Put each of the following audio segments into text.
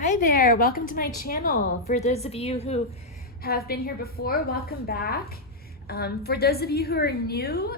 Hi there, welcome to my channel. For those of you who have been here before, welcome back. For those of you who are new,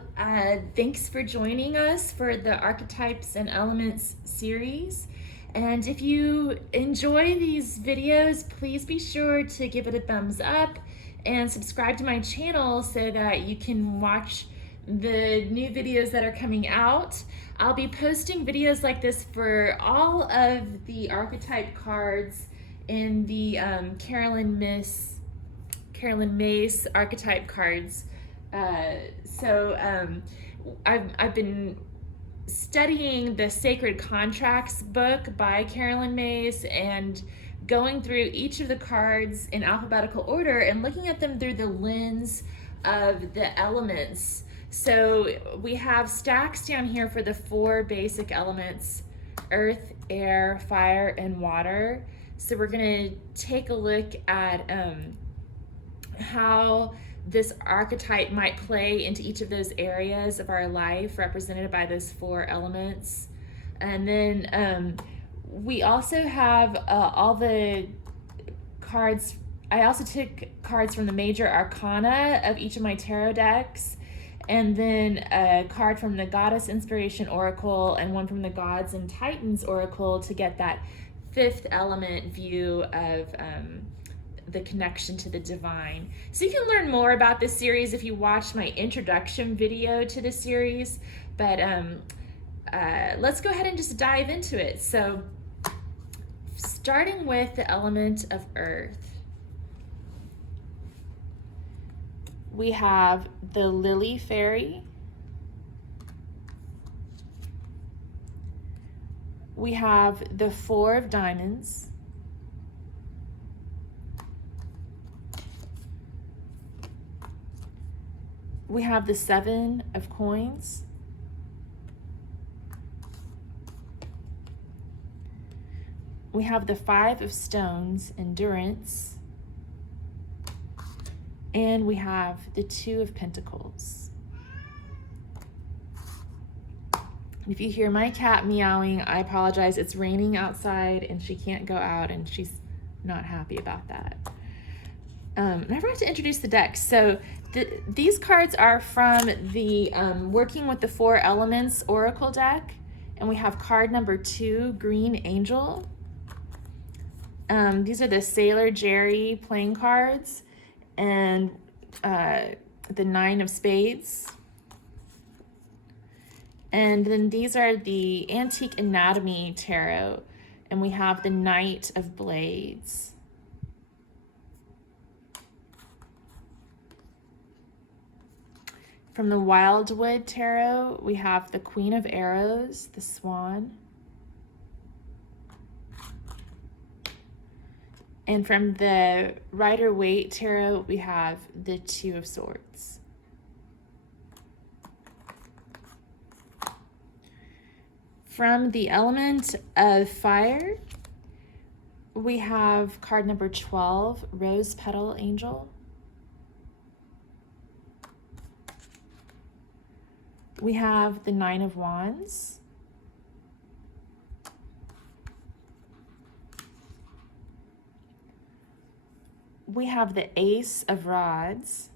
thanks for joining us for the Archetypes and Elements series. And if you enjoy these videos, please be sure to give it a thumbs up and subscribe to my channel so that you can watch the new videos that are coming out. I'll be posting videos like this for all of the archetype cards in the Carolyn Myss archetype cards. I've been studying the Sacred Contracts book by Carolyn Myss and going through each of the cards in alphabetical order and looking at them through the lens of the elements. So we have stacks down here for the 4 basic elements: earth, air, fire, and water. So we're gonna take a look at how this archetype might play into each of those areas of our life represented by those 4 elements. And then we also have all the cards. I also took cards from the major arcana of each of my tarot decks, and then a card from the Goddess Inspiration Oracle and one from the Gods and Titans Oracle to get that 5th element view of the connection to the divine. So you can learn more about this series if you watch my introduction video to the series, but let's go ahead and just dive into it. So starting with the element of earth, we have the Lily Fairy. We have the 4 of Diamonds. We have the 7 of Coins. We have the 5 of Stones, Endurance. And we have the 2 of Pentacles. If you hear my cat meowing, I apologize. It's raining outside and she can't go out and she's not happy about that. And I forgot to introduce the decks. So these cards are from the Working with the 4 Elements Oracle deck. And we have card number 2, Green Angel. These are the Sailor Jerry playing cards. And the 9 of Spades. And then these are the Antique Anatomy Tarot, and we have the Knight of Blades. From the Wildwood Tarot, we have the Queen of Arrows, the Swan. And from the Rider-Waite Tarot, we have the 2 of Swords. From the element of fire, we have card number 12, Rose Petal Angel. We have the 9 of Wands. We have the Ace of Rods.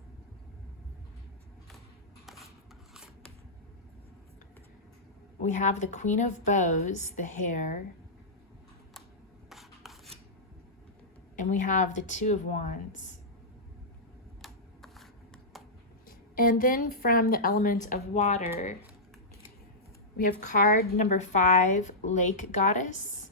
We have the Queen of Bows, the Hare. And we have the 2 of Wands. And then from the element of water, we have card number 5, Lake Goddess.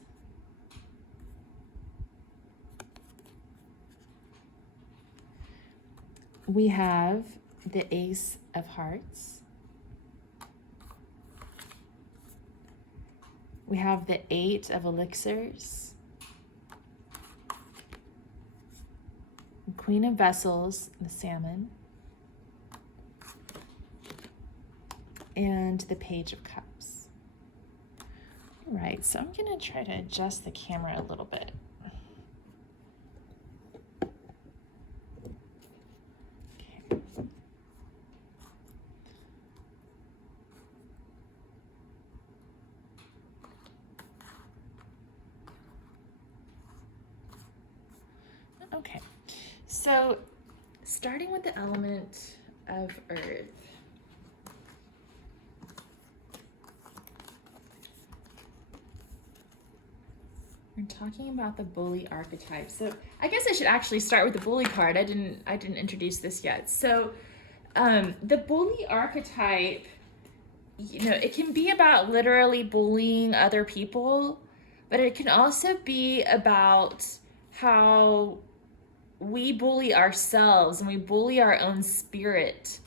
We have the Ace of Hearts. We have the 8 of Elixirs. Queen of Vessels, the Salmon. And the Page of Cups. All right, so I'm gonna try to adjust the camera a little bit. Okay, so starting with the element of earth. We're talking about the Bully archetype. So I guess I should actually start with the Bully card. I didn't introduce this yet. So the Bully archetype, you know, it can be about literally bullying other people, but it can also be about how we bully ourselves and we bully our own spirit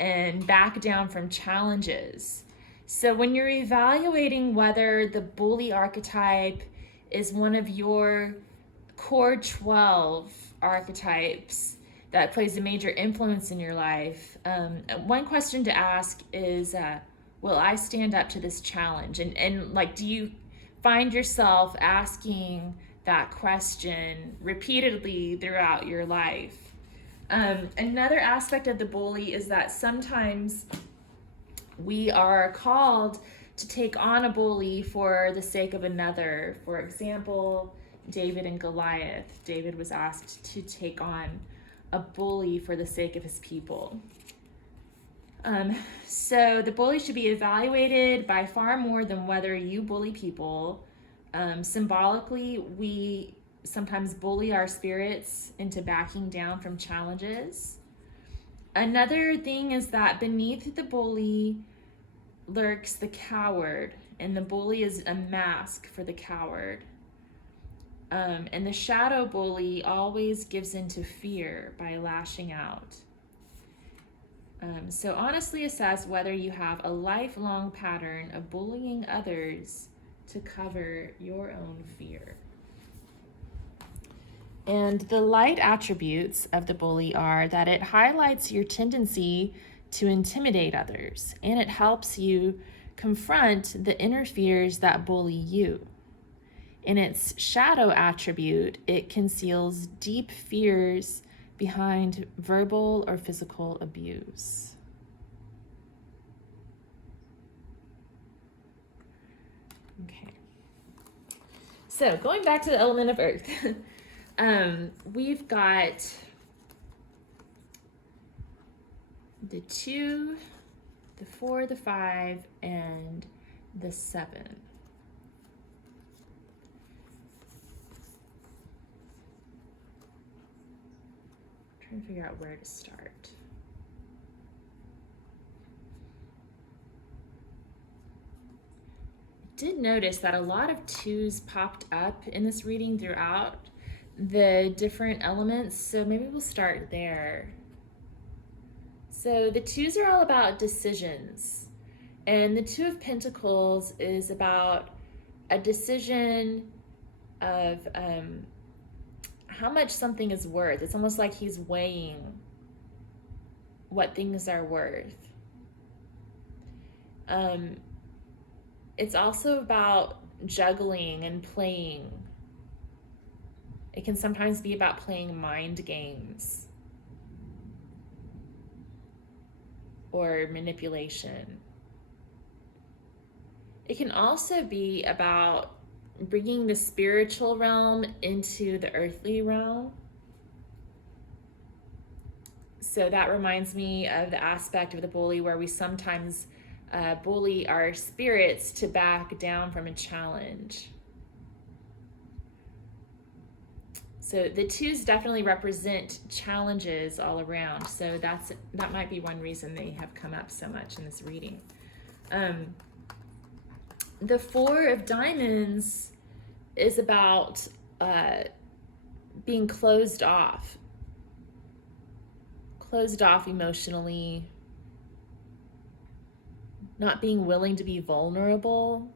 and back down from challenges. So when you're evaluating whether the Bully archetype is one of your core 12 archetypes that plays a major influence in your life, one question to ask is, will I stand up to this challenge? And like, do you find yourself asking that question repeatedly throughout your life? Another aspect of the bully is that sometimes we are called to take on a bully for the sake of another. For example, David and Goliath. David was asked to take on a bully for the sake of his people. So the bully should be evaluated by far more than whether you bully people. Symbolically, we sometimes bully our spirits into backing down from challenges. Another thing is that beneath the bully lurks the coward, and the bully is a mask for the coward. And the shadow bully always gives into fear by lashing out. So honestly assess whether you have a lifelong pattern of bullying others to cover your own fear. And the light attributes of the bully are that it highlights your tendency to intimidate others, and it helps you confront the inner fears that bully you. In its shadow attribute, it conceals deep fears behind verbal or physical abuse. Okay. So going back to the element of earth, we've got the 2, the 4, the 5, and the 7. Trying to figure out where to start. I did notice that a lot of 2s popped up in this reading throughout the different elements, so maybe we'll start there. So the 2s are all about decisions, and the 2 of Pentacles is about a decision of how much something is worth. It's almost like he's weighing what things are worth. It's also about juggling and playing. It can sometimes be about playing mind games or manipulation. It can also be about bringing the spiritual realm into the earthly realm. So that reminds me of the aspect of the bully where we sometimes bully our spirits to back down from a challenge. So the 2s definitely represent challenges all around. So that might be one reason they have come up so much in this reading. The 4 of Diamonds is about being closed off emotionally, not being willing to be vulnerable.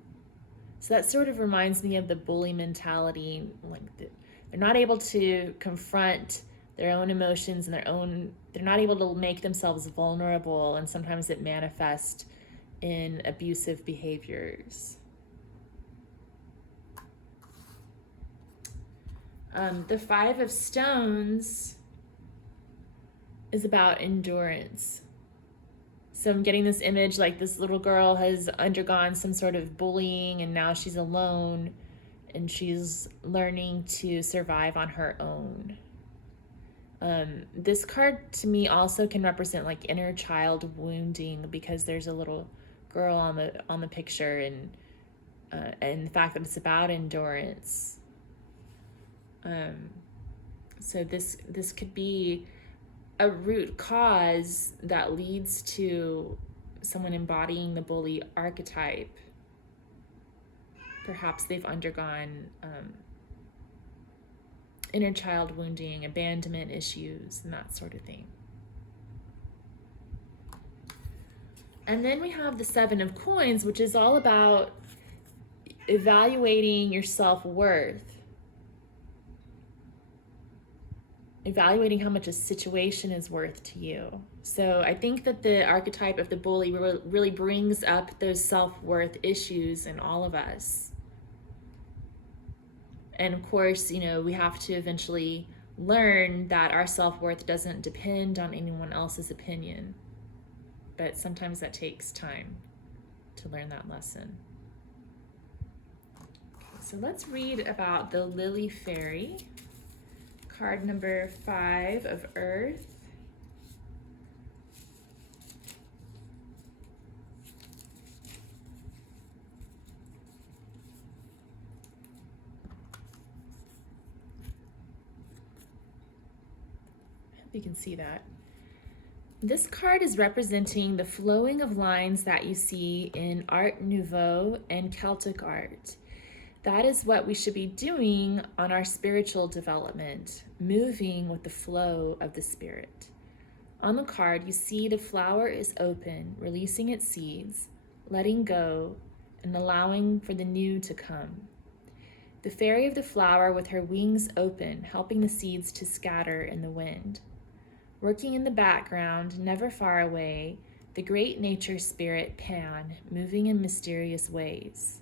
So that sort of reminds me of the bully mentality. Like they're not able to confront their own emotions and they're not able to make themselves vulnerable, and sometimes it manifests in abusive behaviors. The 5 of Stones is about endurance. So I'm getting this image like this little girl has undergone some sort of bullying and now she's alone and she's learning to survive on her own. This card to me also can represent like inner child wounding, because there's a little girl on the picture, and the fact that it's about endurance. So this could be a root cause that leads to someone embodying the bully archetype. Perhaps they've undergone inner child wounding, abandonment issues, and that sort of thing. And then we have the Seven of Coins, which is all about evaluating your self-worth, evaluating how much a situation is worth to you. So I think that the archetype of the bully really brings up those self-worth issues in all of us. And of course, you know, we have to eventually learn that our self-worth doesn't depend on anyone else's opinion. But sometimes that takes time to learn that lesson. Okay, so let's read about the Lily Fairy. Card number 5 of Earth. You can see that. This card is representing the flowing of lines that you see in Art Nouveau and Celtic art. That is what we should be doing on our spiritual development, moving with the flow of the spirit. On the card, you see the flower is open, releasing its seeds, letting go, and allowing for the new to come. The fairy of the flower with her wings open, helping the seeds to scatter in the wind. Working in the background, never far away, the great nature spirit Pan, moving in mysterious ways.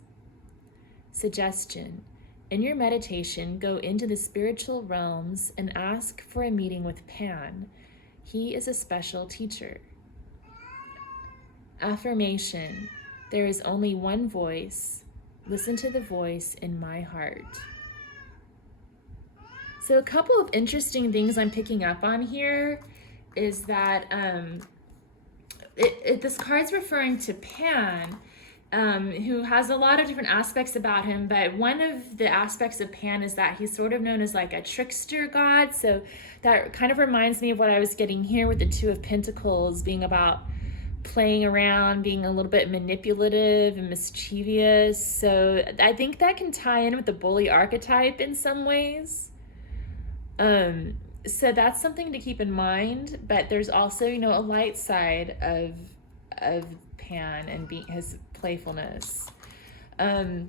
Suggestion: in your meditation, go into the spiritual realms and ask for a meeting with Pan. He is a special teacher. Affirmation: there is only one voice. Listen to the voice in my heart. So a couple of interesting things I'm picking up on here is that this card's referring to Pan, who has a lot of different aspects about him, but one of the aspects of Pan is that he's sort of known as like a trickster god. So that kind of reminds me of what I was getting here with the Two of Pentacles being about playing around, being a little bit manipulative and mischievous. So I think that can tie in with the bully archetype in some ways. So that's something to keep in mind, but there's also, you know, a light side of Pan and his playfulness. I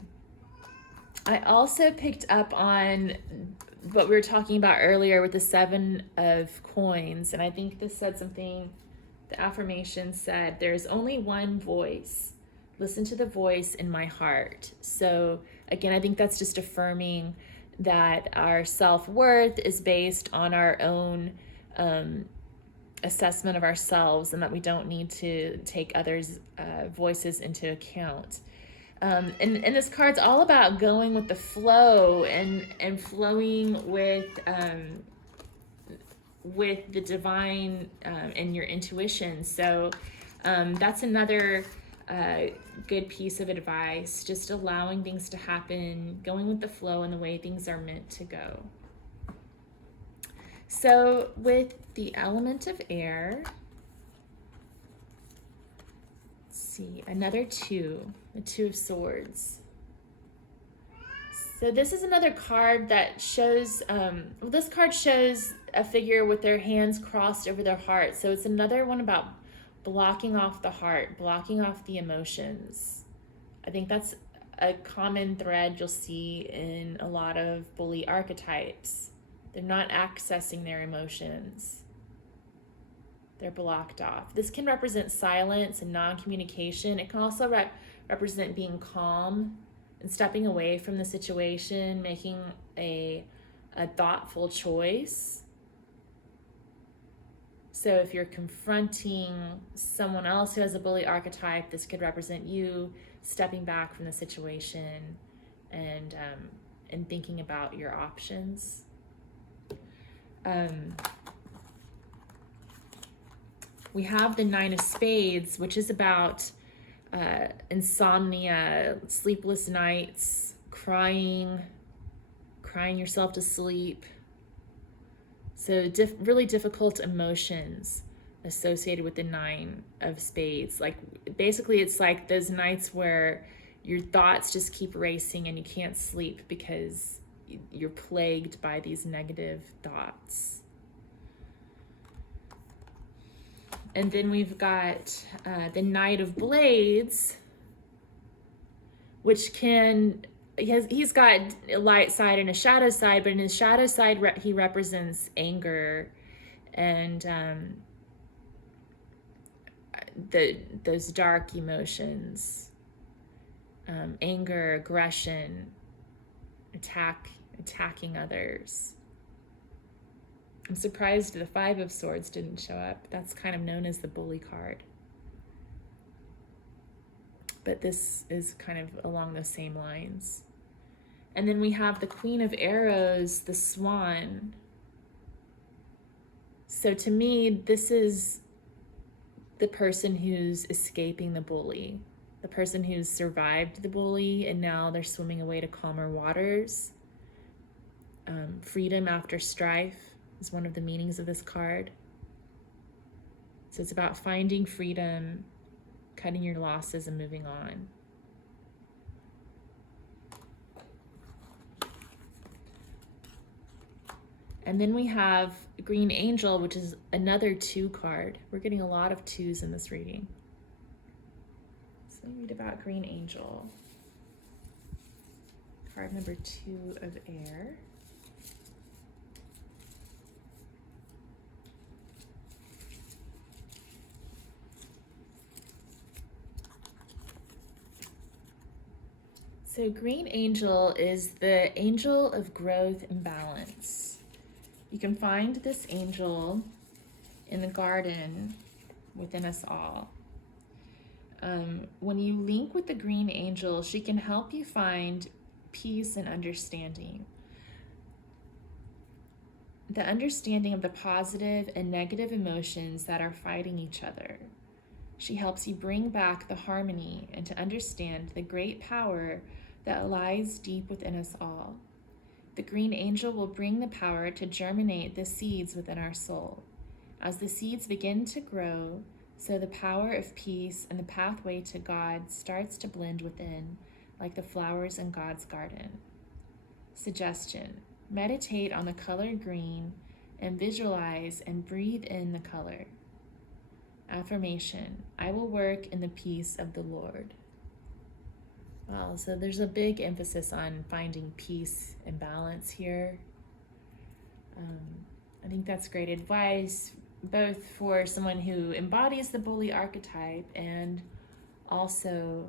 also picked up on what we were talking about earlier with the Seven of Coins, and I think this said something, the affirmation said, there's only one voice. Listen to the voice in my heart. So again, I think that's just affirming that our self-worth is based on our own assessment of ourselves, and that we don't need to take others' voices into account. And this card's all about going with the flow and flowing with the divine and your intuition. So that's another good piece of advice, just allowing things to happen, going with the flow and the way things are meant to go. So with the element of air, let's see, another two, the Two of Swords. So this is another card that shows, this card shows a figure with their hands crossed over their heart. So it's another one about blocking off the heart, blocking off the emotions. I think that's a common thread you'll see in a lot of bully archetypes. They're not accessing their emotions. They're blocked off. This can represent silence and non-communication. It can also represent being calm and stepping away from the situation, making a thoughtful choice. So if you're confronting someone else who has a bully archetype, this could represent you stepping back from the situation and thinking about your options. we have the Nine of Spades, which is about insomnia, sleepless nights, crying yourself to sleep. So really difficult emotions associated with the Nine of Spades. Like basically it's like those nights where your thoughts just keep racing and you can't sleep because you're plagued by these negative thoughts. And then we've got the Knight of Blades, which he's got a light side and a shadow side, but in his shadow side he represents anger and those dark emotions, anger, aggression, attacking others. I'm surprised the Five of Swords didn't show up. That's kind of known as the bully card. But this is kind of along those same lines. And then we have the Queen of Arrows, the Swan. So to me, this is the person who's escaping the bully, the person who's survived the bully and now they're swimming away to calmer waters. Freedom after strife is one of the meanings of this card. So it's about finding freedom, cutting your losses, and moving on. And then we have Green Angel, which is another 2 card. We're getting a lot of 2s in this reading. So let me read about Green Angel. Card number 2 of air. So Green Angel is the angel of growth and balance. You can find this angel in the garden within us all. When you link with the Green Angel, she can help you find peace and understanding. The understanding of the positive and negative emotions that are fighting each other. She helps you bring back the harmony and to understand the great power that lies deep within us all. The Green Angel will bring the power to germinate the seeds within our soul. As the seeds begin to grow, so the power of peace and the pathway to God starts to blend within, like the flowers in God's garden. Suggestion: meditate on the color green and visualize and breathe in the color. Affirmation: I will work in the peace of the Lord. Wow, so there's a big emphasis on finding peace and balance here. I think that's great advice, both for someone who embodies the bully archetype and also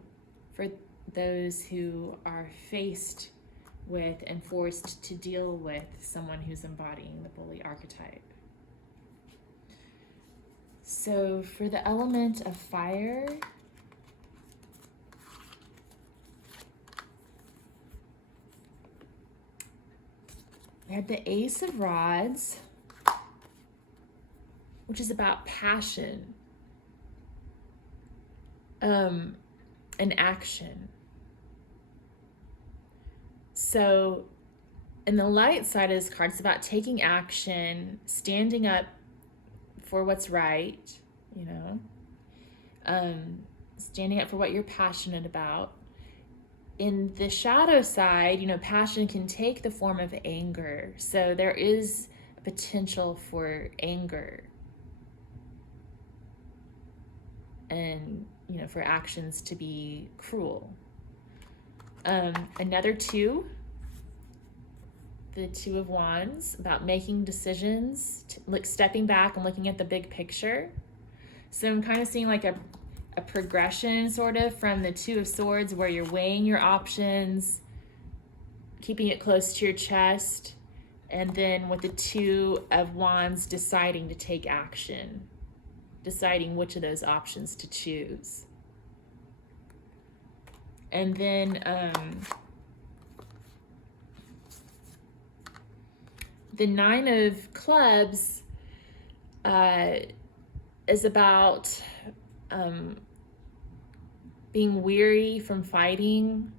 for those who are faced with and forced to deal with someone who's embodying the bully archetype. So for the element of fire, we had the Ace of Rods, which is about passion and action. So in the light side of this card, it's about taking action, standing up for what's right, standing up for what you're passionate about. In the shadow side, passion can take the form of anger. So there is a potential for anger and, for actions to be cruel. Another 2, the 2 of Wands, about making decisions, stepping back and looking at the big picture. So I'm kind of seeing like a progression sort of from the 2 of Swords where you're weighing your options, keeping it close to your chest, and then with the 2 of Wands deciding to take action, deciding which of those options to choose. And then the 9 of Clubs is about being weary from fighting,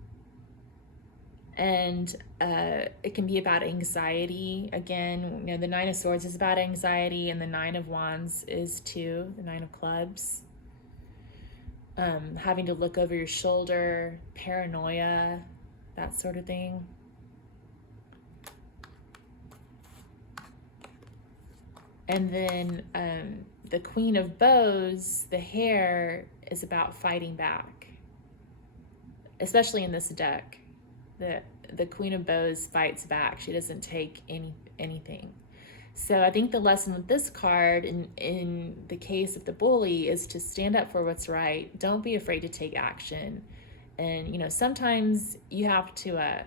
and it can be about anxiety. Again, you know, the Nine of Swords is about anxiety, and the Nine of Wands is too, the Nine of Clubs. Having to look over your shoulder, paranoia, that sort of thing. And then the Queen of Bows, the hair, is about fighting back, especially in this deck. The Queen of Bows fights back. She doesn't take anything. So I think the lesson with this card, in the case of the Bully, is to stand up for what's right. Don't be afraid to take action. And, you know, sometimes you have to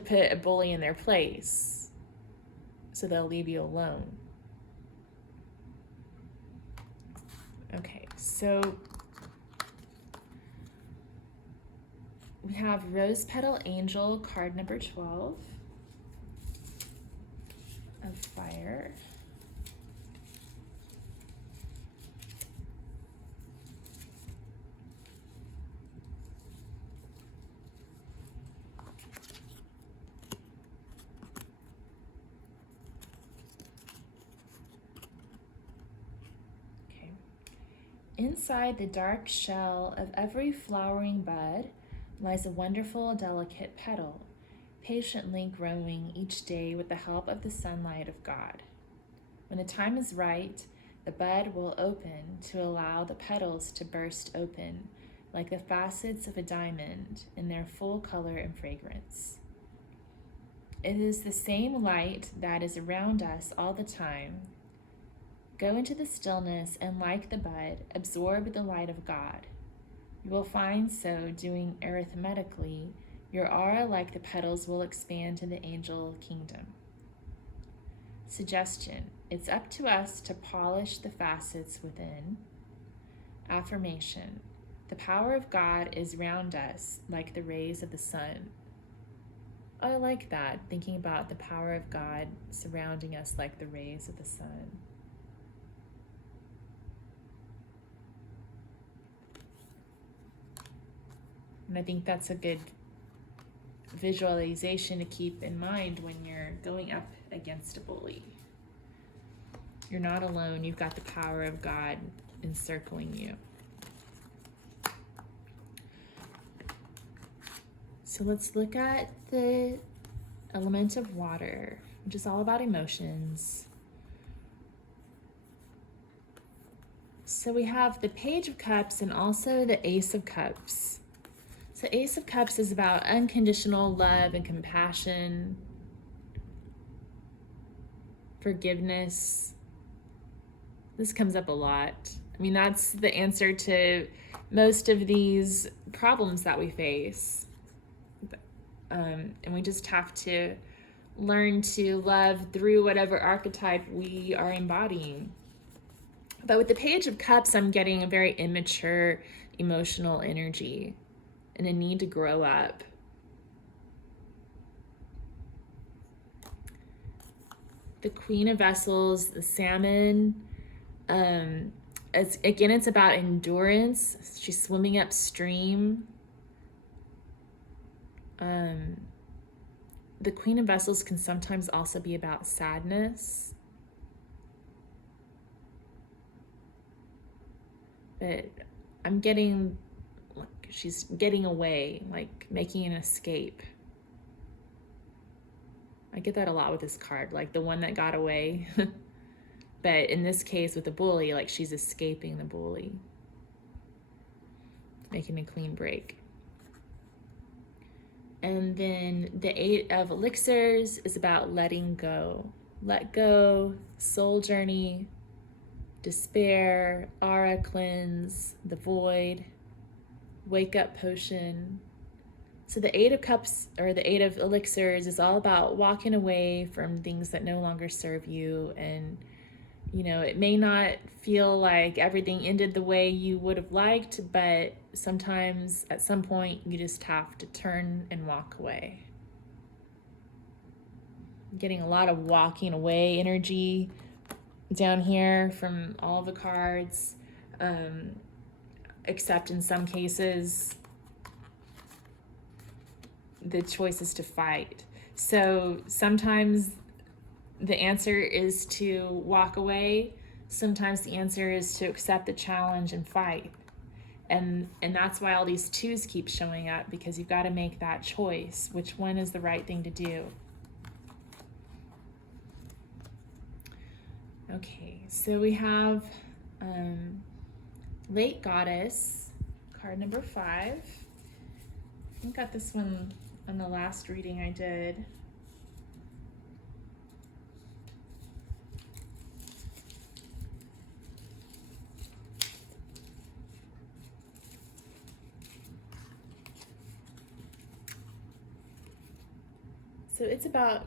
put a bully in their place so they'll leave you alone. Okay, so we have Rose Petal Angel, card number 12 of fire. Okay. Inside the dark shell of every flowering bud lies a wonderful, delicate petal, patiently growing each day with the help of the sunlight of God. When the time is right, the bud will open to allow the petals to burst open, like the facets of a diamond in their full color and fragrance. It is the same light that is around us all the time. Go into the stillness and, like the bud, absorb the light of God. You will find so doing arithmetically, your aura, like the petals, will expand to the angel kingdom. Suggestion: it's up to us to polish the facets within. Affirmation: the power of God is round us like the rays of the sun. I like that, thinking about the power of God surrounding us like the rays of the sun. And I think that's a good visualization to keep in mind when you're going up against a bully. You're not alone. You've got the power of God encircling you. So let's look at the element of water, which is all about emotions. So we have the Page of Cups and also the Ace of Cups. So Ace of Cups is about unconditional love and compassion, forgiveness. This comes up a lot. I mean, that's the answer to most of these problems that we face. And we just have to learn to love through whatever archetype we are embodying. But with the Page of Cups, I'm getting a very immature emotional energy and a need to grow up. The Queen of Vessels, the Salmon, it's about endurance. She's swimming upstream. The Queen of Vessels can sometimes also be about sadness. But I'm getting, she's getting away, like making an escape. I get that a lot with this card, like the one that got away. But in this case with the bully, like she's escaping the bully, making a clean break. And then the Eight of Elixirs is about letting go. Let go, soul journey, despair, aura cleanse, the void, wake up potion. So the Eight of Cups, or the Eight of Elixirs, is all about walking away from things that no longer serve you. And, you know, it may not feel like everything ended the way you would have liked, but sometimes at some point you just have to turn and walk away. I'm getting a lot of walking away energy down here from all the cards, except in some cases the choice is to fight. So sometimes the answer is to walk away. Sometimes the answer is to accept the challenge and fight. And that's why all these twos keep showing up, because you've got to make that choice. Which one is the right thing to do? Okay, so we have Late Goddess, card number 5. I got this one on the last reading I did. So it's about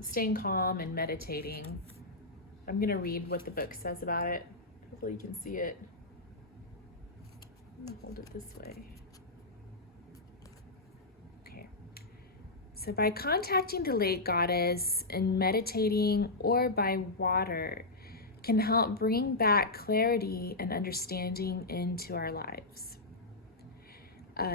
staying calm and meditating. I'm going to read what the book says about it. Hopefully you can see it. I'm going to hold it this way. Okay. So by contacting the Late Goddess and meditating, or by water, can help bring back clarity and understanding into our lives.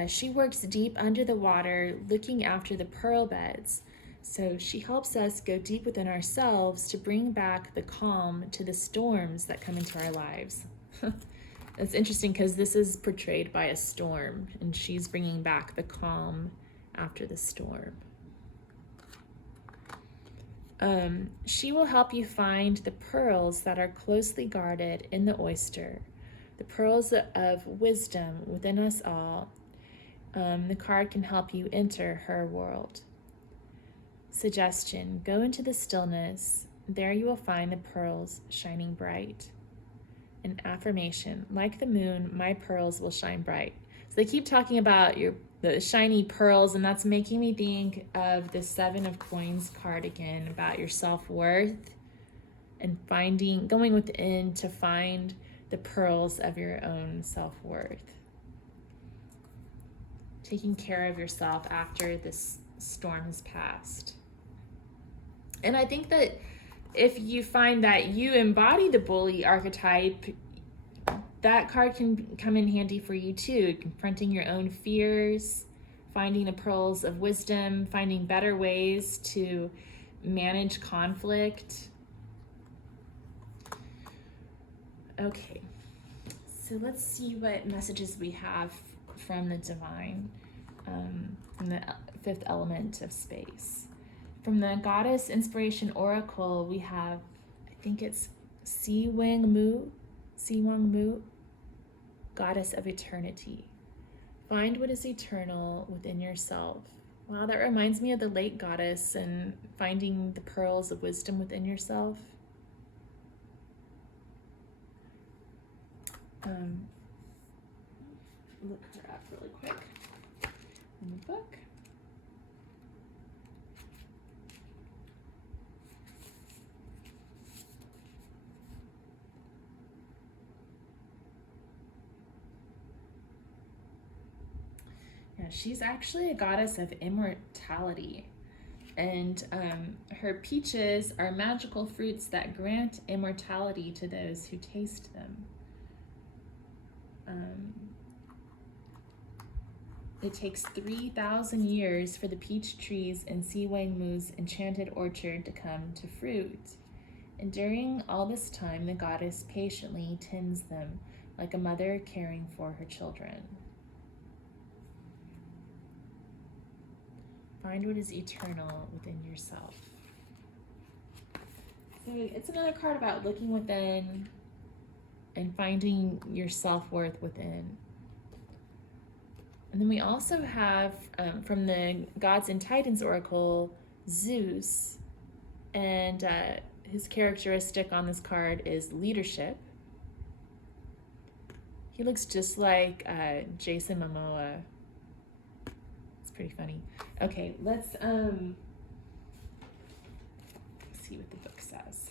She works deep under the water, looking after the pearl beds. So she helps us go deep within ourselves to bring back the calm to the storms that come into our lives. It's interesting because this is portrayed by a storm, and she's bringing back the calm after the storm. She will help you find the pearls that are closely guarded in the oyster, the pearls of wisdom within us all. The card can help you enter her world. Suggestion: go into the stillness. There you will find the pearls shining bright. An affirmation: like the moon, my pearls will shine bright. So they keep talking about the shiny pearls, and that's making me think of the 7 of Coins card again, about your self-worth and going within to find the pearls of your own self-worth. Taking care of yourself after this storm has passed. And I think that if you find that you embody the Bully archetype, that card can come in handy for you too. Confronting your own fears, finding the pearls of wisdom, finding better ways to manage conflict. Okay, so let's see what messages we have from the divine, from the 5th element of space. From the Goddess Inspiration Oracle, we have, I think it's Siwang Mu, Goddess of Eternity. Find what is eternal within yourself. Wow, that reminds me of the Late Goddess and finding the pearls of wisdom within yourself. Look her up really quick in the book. Yeah, she's actually a goddess of immortality, and her peaches are magical fruits that grant immortality to those who taste them. It takes 3,000 years for the peach trees in Siwang Mu's enchanted orchard to come to fruit. And during all this time, the goddess patiently tends them like a mother caring for her children. Find what is eternal within yourself. So it's another card about looking within and finding your self-worth within. And then we also have, from the Gods and Titans Oracle, Zeus. And his characteristic on this card is leadership. He looks just like Jason Momoa. It's pretty funny. Okay, let's see what the book says.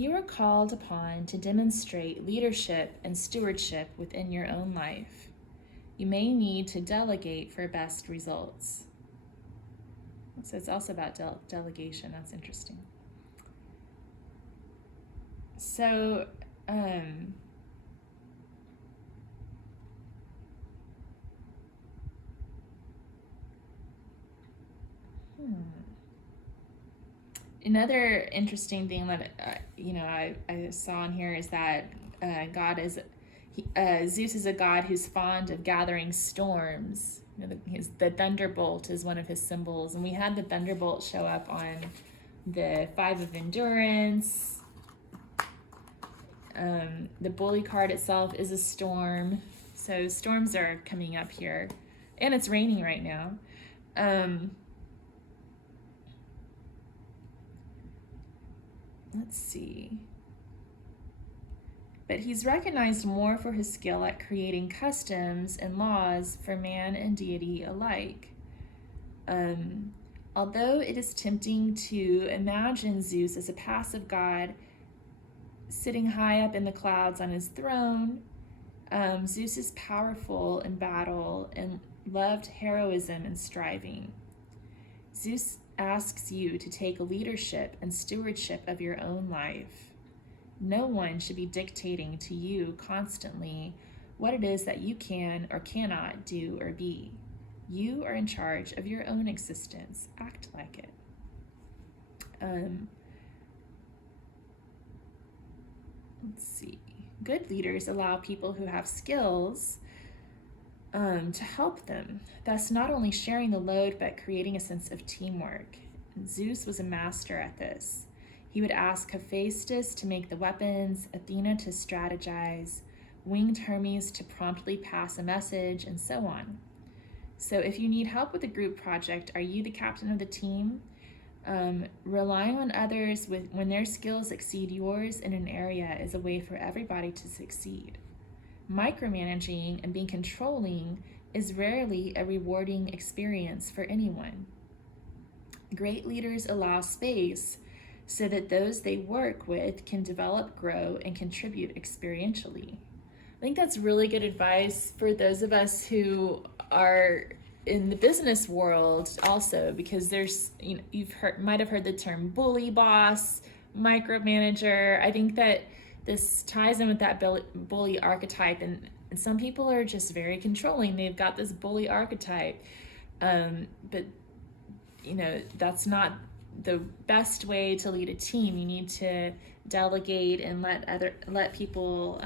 You are called upon to demonstrate leadership and stewardship within your own life. You may need to delegate for best results. So it's also about delegation. That's interesting. So, another interesting thing that I saw in here is that Zeus is a god who's fond of gathering storms. The thunderbolt is one of his symbols, and we had the thunderbolt show up on the 5 of Endurance. The Bully card itself is a storm, so storms are coming up here, and it's raining right now. Let's see. But he's recognized more for his skill at creating customs and laws for man and deity alike. Although it is tempting to imagine Zeus as a passive god sitting high up in the clouds on his throne, Zeus is powerful in battle and loved heroism and striving. Zeus asks you to take leadership and stewardship of your own life. No one should be dictating to you constantly what it is that you can or cannot do or be. You are in charge of your own existence. Act like it. Let's see. Good leaders allow people who have skills to help them, thus not only sharing the load but creating a sense of teamwork. And Zeus was a master at this. He would ask Hephaestus to make the weapons, Athena to strategize, winged Hermes to promptly pass a message, and so on. So if you need help with a group project, are you the captain of the team? Relying on others when their skills exceed yours in an area is a way for everybody to succeed. Micromanaging and being controlling is rarely a rewarding experience for anyone. Great leaders allow space so that those they work with can develop, grow, and contribute experientially. I think that's really good advice for those of us who are in the business world also, because there's, might have heard the term bully boss, micromanager. I think that this ties in with that bully archetype, and some people are just very controlling. They've got this bully archetype, but that's not the best way to lead a team. You need to delegate and let people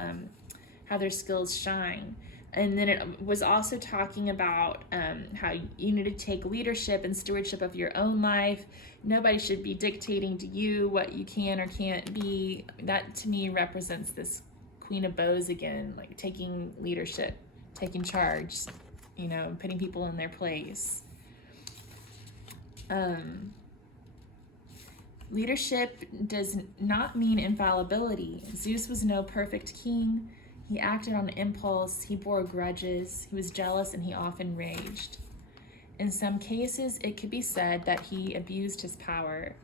have their skills shine. And then it was also talking about how you need to take leadership and stewardship of your own life. Nobody should be dictating to you what you can or can't be. That to me represents this Queen of Bows again, like taking leadership, taking charge, putting people in their place. Leadership does not mean infallibility. Zeus was no perfect king. He acted on impulse, he bore grudges, he was jealous, and he often raged. In some cases, it could be said that he abused his power.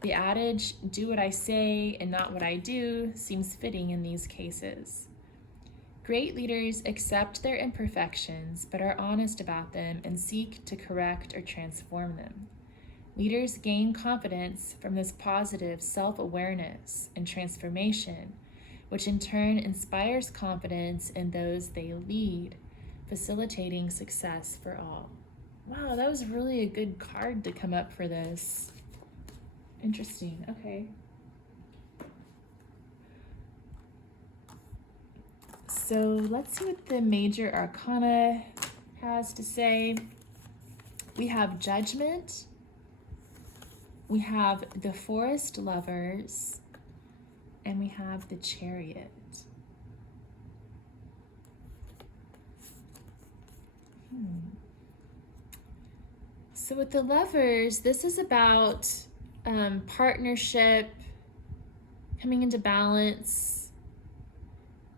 The adage, "do what I say and not what I do," seems fitting in these cases. Great leaders accept their imperfections, but are honest about them and seek to correct or transform them. Leaders gain confidence from this positive self-awareness and transformation, which in turn inspires confidence in those they lead, facilitating success for all. Wow, that was really a good card to come up for this. Interesting. Okay. So let's see what the major arcana has to say. We have Judgment. We have the Forest Lovers. And we have the Chariot. So with the Lovers, this is about partnership, coming into balance,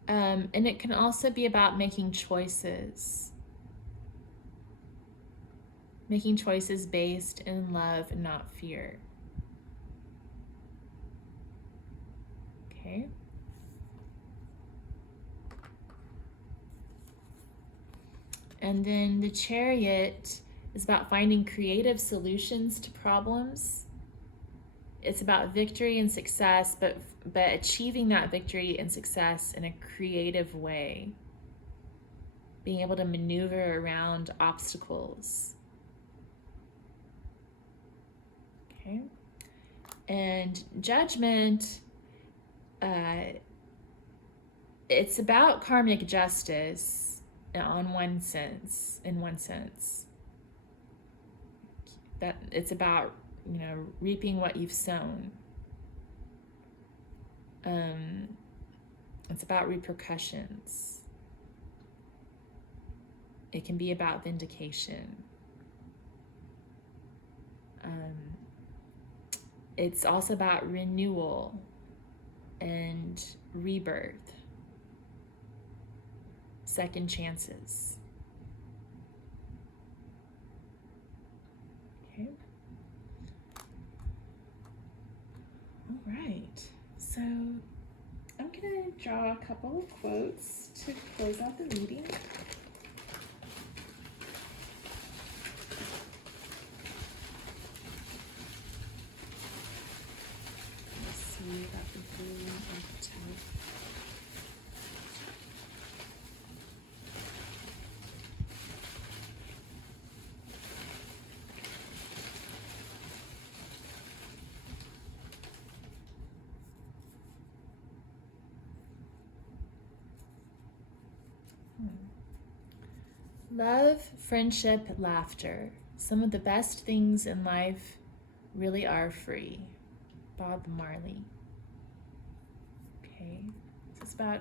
and it can also be about making choices based in love and not fear. Okay. And then the Chariot is about finding creative solutions to problems. It's about victory and success, but achieving that victory and success in a creative way. Being able to maneuver around obstacles. Okay. And Judgment, it's about karmic justice in one sense. That it's about, you know, reaping what you've sown. It's about repercussions. It can be about vindication. It's also about renewal and rebirth, second chances. Okay. All right. So I'm going to draw a couple of quotes to close out the reading. About the Bully Archetype. Love, friendship, laughter. Some of the best things in life really are free. Bob Marley. Okay, so it's about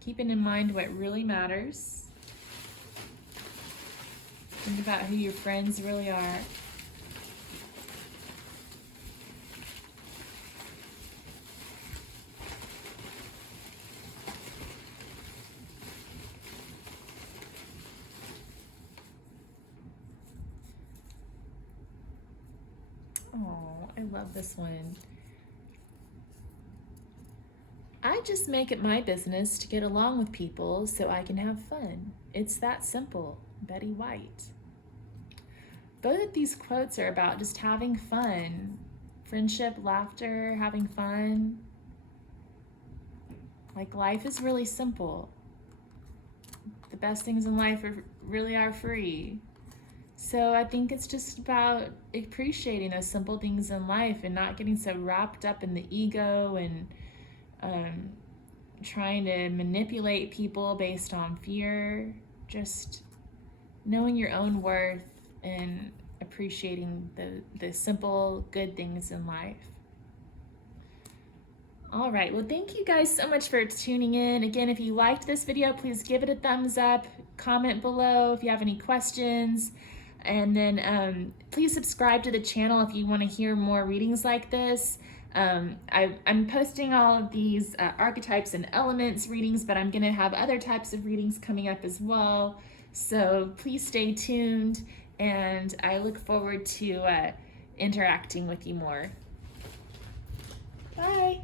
keeping in mind what really matters. Think about who your friends really are. Oh, I love this one. I just make it my business to get along with people so I can have fun. It's that simple. Betty White. Both of these quotes are about just having fun. Friendship, laughter, having fun. Like, life is really simple. The best things in life really are free. So I think it's just about appreciating those simple things in life and not getting so wrapped up in the ego and trying to manipulate people based on fear. Just knowing your own worth and appreciating the simple good things in life. All right, well, thank you guys so much for tuning in. Again, if you liked this video, please give it a thumbs up, comment below if you have any questions, and then please subscribe to the channel if you want to hear more readings like this. I'm posting all of these archetypes and elements readings, but I'm going to have other types of readings coming up as well. So please stay tuned, and I look forward to interacting with you more. Bye.